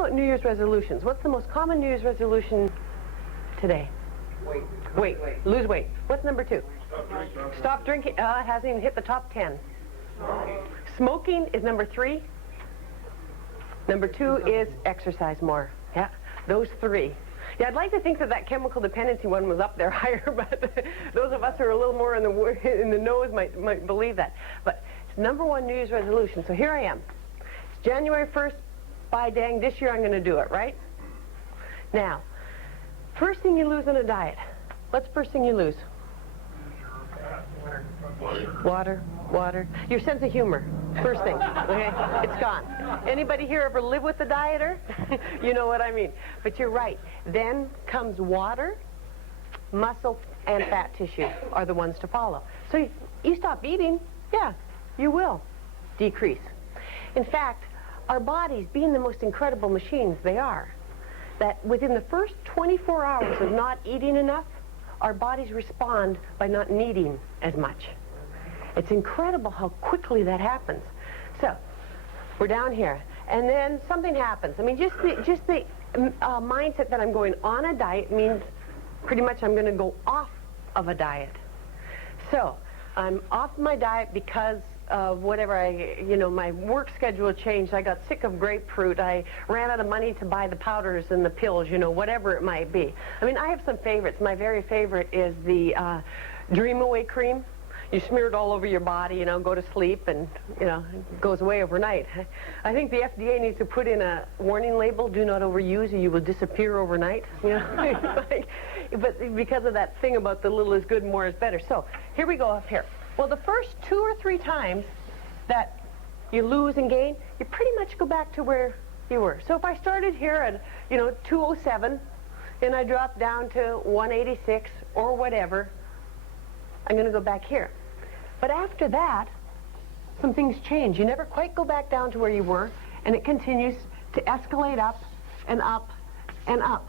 about New Year's resolutions. What's the most common New Year's resolution today? Weight. Lose weight. What's number 2? Stop drinking. It hasn't even hit the top 10. Smoking is number 3. Number 2 is exercise more. Yeah, those 3. Yeah, I'd like to think that chemical dependency one was up there higher, but those of us who are a little more in the nose might believe that. But it's number 1 New Year's resolution. So here I am. It's January 1st. By dang, this year I'm going to do it, right? Now, first thing you lose in a diet. What's the first thing you lose? Water. Your sense of humor. First thing. Okay? It's gone. Anybody here ever live with a dieter? You know what I mean. But you're right. Then comes water, muscle, and fat tissue are the ones to follow. So you stop eating, yeah, you will decrease. In fact, our bodies, being the most incredible machines they are, that within the first 24 hours of not eating enough, our bodies respond by not needing as much. It's incredible how quickly that happens. So, we're down here, and then something happens. I mean, just the mindset that I'm going on a diet means pretty much I'm going to go off of a diet. So, I'm off my diet because of whatever my work schedule changed. I got sick of grapefruit. I ran out of money to buy the powders and the pills, whatever it might be. I mean, I have some favorites. My very favorite is the Dream Away cream. You smear it all over your body, go to sleep, and, it goes away overnight. I think the FDA needs to put in a warning label, do not overuse or you will disappear overnight, But because of that thing about the little is good, more is better. So, here we go up here. Well, the first 2 or 3 times that you lose and gain, you pretty much go back to where you were. So if I started here at, 207, and I dropped down to 186 or whatever, I'm going to go back here. But after that, some things change. You never quite go back down to where you were, and it continues to escalate up and up and up.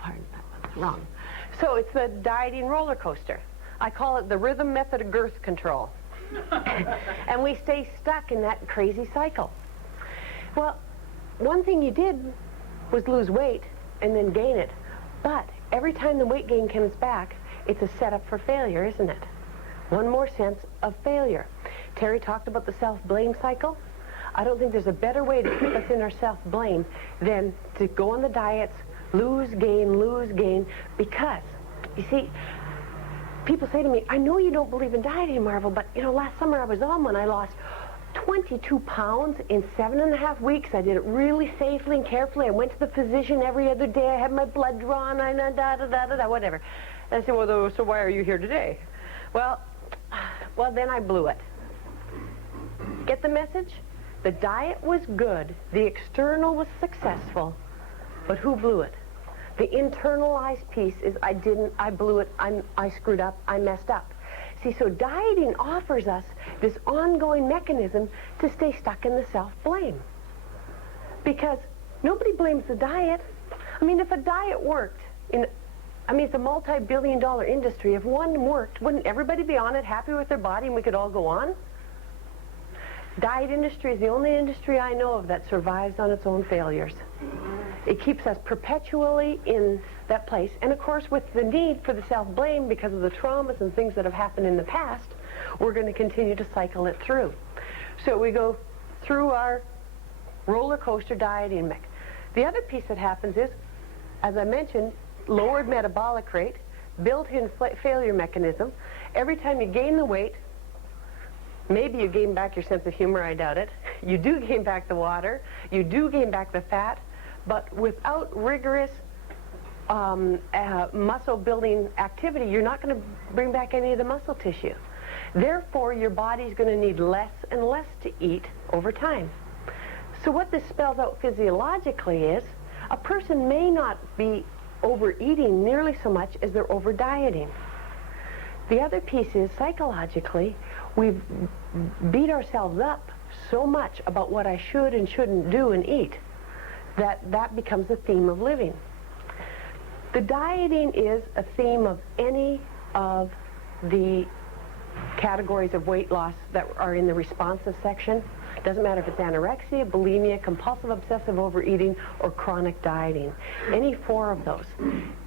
Pardon, that's wrong. So it's the dieting roller coaster. I call it the rhythm method of girth control. And we stay stuck in that crazy cycle. Well, one thing you did was lose weight and then gain it. But every time the weight gain comes back, it's a setup for failure, isn't it? One more sense of failure. Terry talked about the self-blame cycle. I don't think there's a better way to keep us in our self-blame than to go on the diets, lose, gain, because, you see, people say to me, I know you don't believe in dieting, Marvel, but, last summer I was on one. I lost 22 pounds in 7.5 weeks. I did it really safely and carefully. I went to the physician every other day. I had my blood drawn, whatever. And I said, well, so why are you here today? Well, then I blew it. Get the message? The diet was good. The external was successful. But who blew it? The internalized piece is I blew it, I screwed up, I messed up. See, so dieting offers us this ongoing mechanism to stay stuck in the self-blame. Because nobody blames the diet. I mean, if a diet worked, it's a multi-billion-dollar industry. If one worked, wouldn't everybody be on it, happy with their body, and we could all go on? Diet industry is the only industry I know of that survives on its own failures. It keeps us perpetually in that place. And of course, with the need for the self-blame because of the traumas and things that have happened in the past, we're going to continue to cycle it through. So we go through our roller coaster dieting mech. The other piece that happens is, as I mentioned, lowered metabolic rate, built-in failure mechanism. Every time you gain the weight, maybe you gain back your sense of humor, I doubt it. You do gain back the water, you do gain back the fat, but without rigorous muscle building activity, you're not going to bring back any of the muscle tissue. Therefore, your body's going to need less and less to eat over time. So what this spells out physiologically is a person may not be overeating nearly so much as they're over-dieting. The other piece is psychologically, we've beat ourselves up so much about what I should and shouldn't do and eat that becomes a theme of living. The dieting is a theme of any of the categories of weight loss that are in the responsive section. Doesn't matter if it's anorexia, bulimia, compulsive obsessive overeating, or chronic dieting. Any four of those.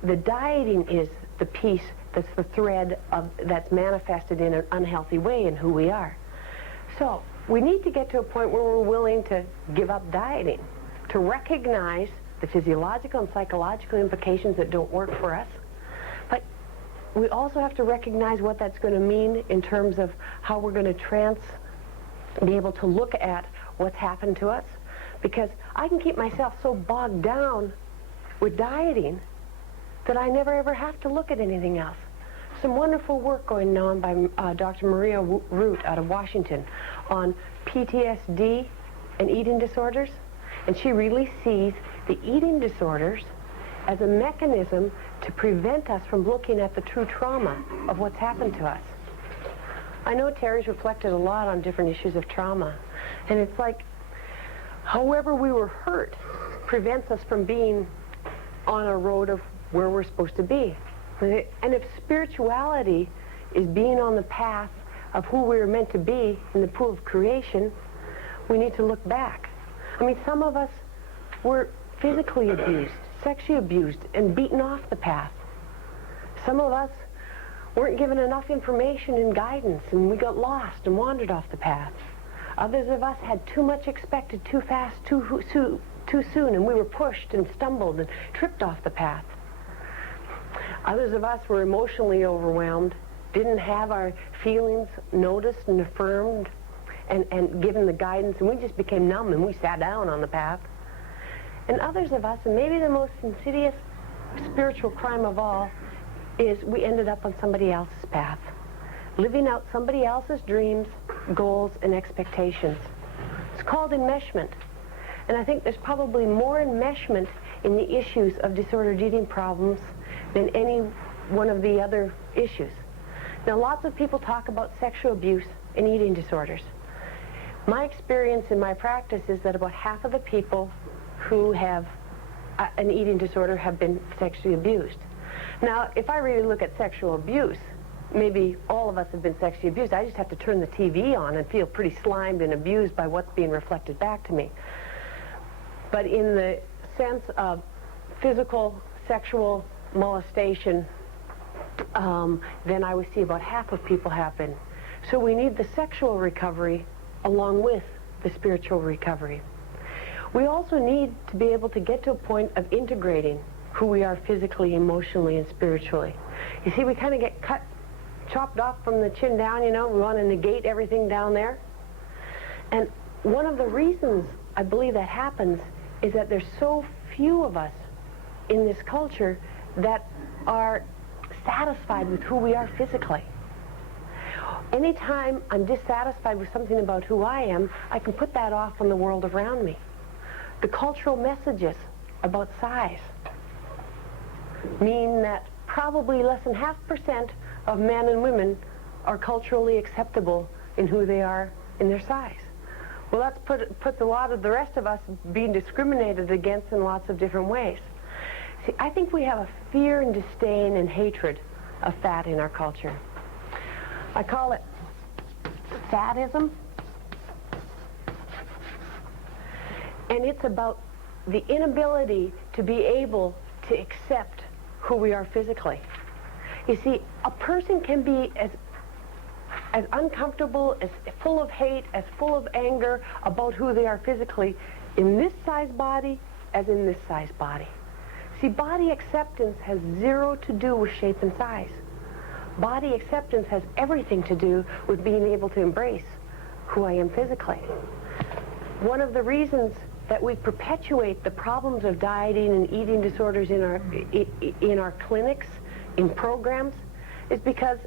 The dieting is the piece that's the thread that's manifested in an unhealthy way in who we are. So we need to get to a point where we're willing to give up dieting, to recognize the physiological and psychological implications that don't work for us. But we also have to recognize what that's going to mean in terms of how we're going to be able to look at what's happened to us. Because I can keep myself so bogged down with dieting that I never ever have to look at anything else. Some wonderful work going on by Dr. Maria Root out of Washington on PTSD and eating disorders. And she really sees the eating disorders as a mechanism to prevent us from looking at the true trauma of what's happened to us. I know Terry's reflected a lot on different issues of trauma, and it's like however we were hurt prevents us from being on a road of where we're supposed to be. And if spirituality is being on the path of who we were meant to be in the pool of creation, we need to look back. I mean, some of us were physically abused, sexually abused, and beaten off the path. Some of us weren't given enough information and guidance, and we got lost and wandered off the path. Others of us had too much expected too fast, too soon, and we were pushed and stumbled and tripped off the path. Others of us were emotionally overwhelmed, didn't have our feelings noticed and affirmed and given the guidance, and we just became numb and we sat down on the path. And others of us, and maybe the most insidious spiritual crime of all, is we ended up on somebody else's path, living out somebody else's dreams, goals, and expectations. It's called enmeshment. And I think there's probably more enmeshment in the issues of disordered eating problems than any one of the other issues. Now, lots of people talk about sexual abuse and eating disorders. My experience in my practice is that about half of the people who have an eating disorder have been sexually abused. Now, if I really look at sexual abuse, maybe all of us have been sexually abused. I just have to turn the TV on and feel pretty slimed and abused by what's being reflected back to me. But in the sense of physical, sexual molestation, then I would see about half of people have been. So we need the sexual recovery along with the spiritual recovery. We also need to be able to get to a point of integrating who we are physically, emotionally, and spiritually. You see, we kind of get chopped off from the chin down, you know. We want to negate everything down there. And one of the reasons I believe that happens is that there's so few of us in this culture that are satisfied with who we are physically. Anytime I'm dissatisfied with something about who I am, I can put that off on the world around me. The cultural messages about size mean that probably less than 0.5% of men and women are culturally acceptable in who they are in their size. Well, that's puts a lot of the rest of us being discriminated against in lots of different ways. See, I think we have a fear and disdain and hatred of fat in our culture. I call it fatism. And it's about the inability to be able to accept who we are physically. You see, a person can be as uncomfortable, as full of hate, as full of anger about who they are physically in this size body as in this size body. See, body acceptance has zero to do with shape and size. Body acceptance has everything to do with being able to embrace who I am physically. One of the reasons that we perpetuate the problems of dieting and eating disorders in our clinics, in programs, is because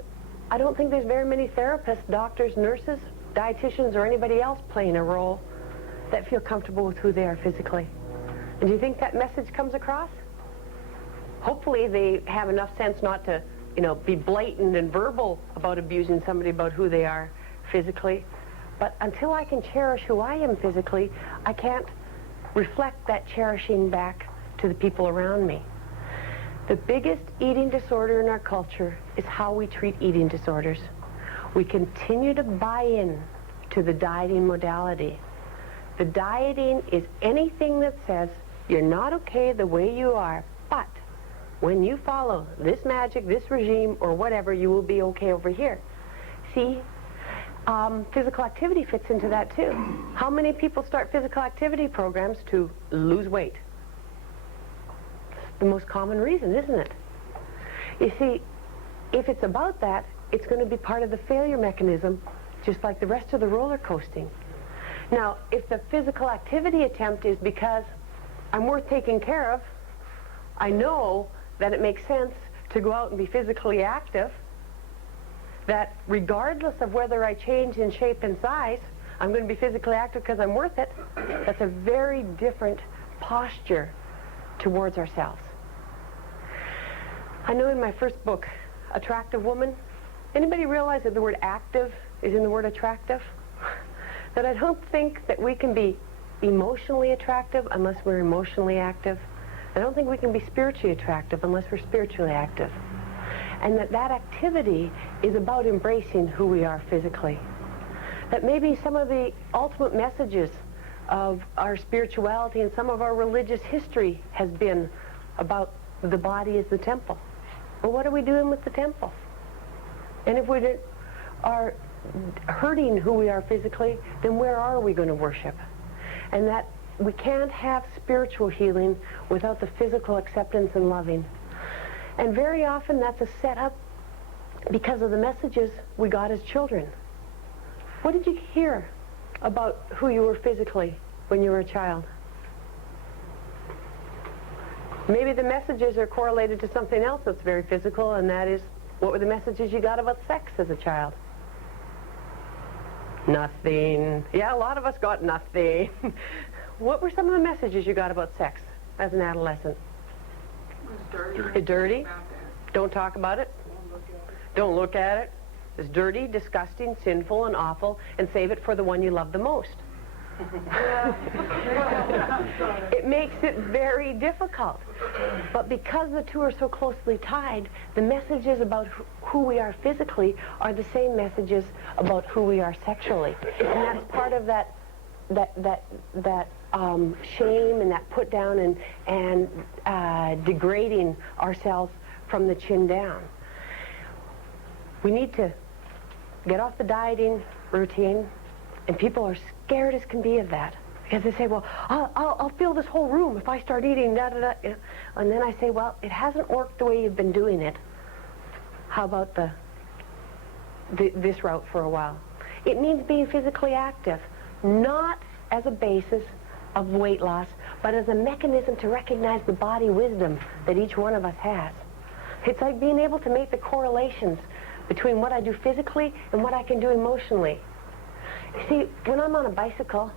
I don't think there's very many therapists, doctors, nurses, dietitians, or anybody else playing a role that feel comfortable with who they are physically. And do you think that message comes across? Hopefully they have enough sense not to, be blatant and verbal about abusing somebody about who they are physically. But until I can cherish who I am physically, I can't reflect that cherishing back to the people around me. The biggest eating disorder in our culture is how we treat eating disorders. We continue to buy in to the dieting modality The dieting is anything that says you're not okay the way you are, but when you follow this magic, this regime, or whatever, you will be okay over here. See, physical activity fits into that too. How many people start physical activity programs to lose weight? It's the most common reason, isn't it? You see, if it's about that, it's going to be part of the failure mechanism, just like the rest of the roller coasting. Now, if the physical activity attempt is because I'm worth taking care of, I know that it makes sense to go out and be physically active, that regardless of whether I change in shape and size, I'm going to be physically active because I'm worth it. That's a very different posture towards ourselves. I know in my first book, Attractive Woman, anybody realize that the word active is in the word attractive? That I don't think that we can be emotionally attractive unless we're emotionally active. I don't think we can be spiritually attractive unless we're spiritually active. And that activity is about embracing who we are physically. That maybe some of the ultimate messages of our spirituality and some of our religious history has been about the body as the temple. Well, what are we doing with the temple? And if we are hurting who we are physically, then where are we going to worship? And that we can't have spiritual healing without the physical acceptance and loving. And very often that's a setup because of the messages we got as children. What did you hear about who you were physically when you were a child? Maybe the messages are correlated to something else that's very physical, and that is, what were the messages you got about sex as a child? Nothing. Yeah, a lot of us got nothing. What were some of the messages you got about sex as an adolescent? It's dirty. It's dirty. Don't talk about it. Don't look at it. It's dirty, disgusting, sinful, and awful, and save it for the one you love the most. It makes it very difficult. But because the two are so closely tied, the messages about who we are physically are the same messages about who we are sexually. And that's part of that shame and that put down and degrading ourselves from the chin down. We need to get off the dieting routine, and people are scared as can be of that. Because they say, well, I'll fill this whole room if I start eating da-da-da. And then I say, well, it hasn't worked the way you've been doing it. How about this route for a while? It means being physically active, not as a basis of weight loss, but as a mechanism to recognize the body wisdom that each one of us has. It's like being able to make the correlations between what I do physically and what I can do emotionally. You see, when I'm on a bicycle,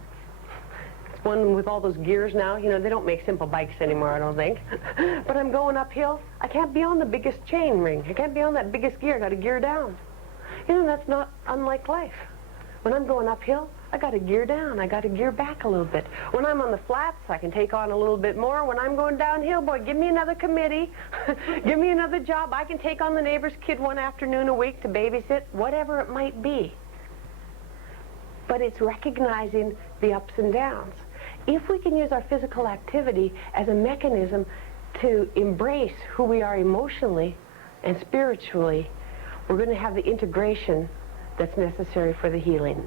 it's one with all those gears now, you know, they don't make simple bikes anymore, I don't think. But I'm going uphill, I can't be on the biggest chain ring. I can't be on that biggest gear, I got to gear down. You know, that's not unlike life. When I'm going uphill, I got to gear down, I got to gear back a little bit. When I'm on the flats, I can take on a little bit more. When I'm going downhill, boy, give me another committee, give me another job. I can take on the neighbor's kid one afternoon a week to babysit, whatever it might be. But it's recognizing the ups and downs. If we can use our physical activity as a mechanism to embrace who we are emotionally and spiritually, we're going to have the integration that's necessary for the healing.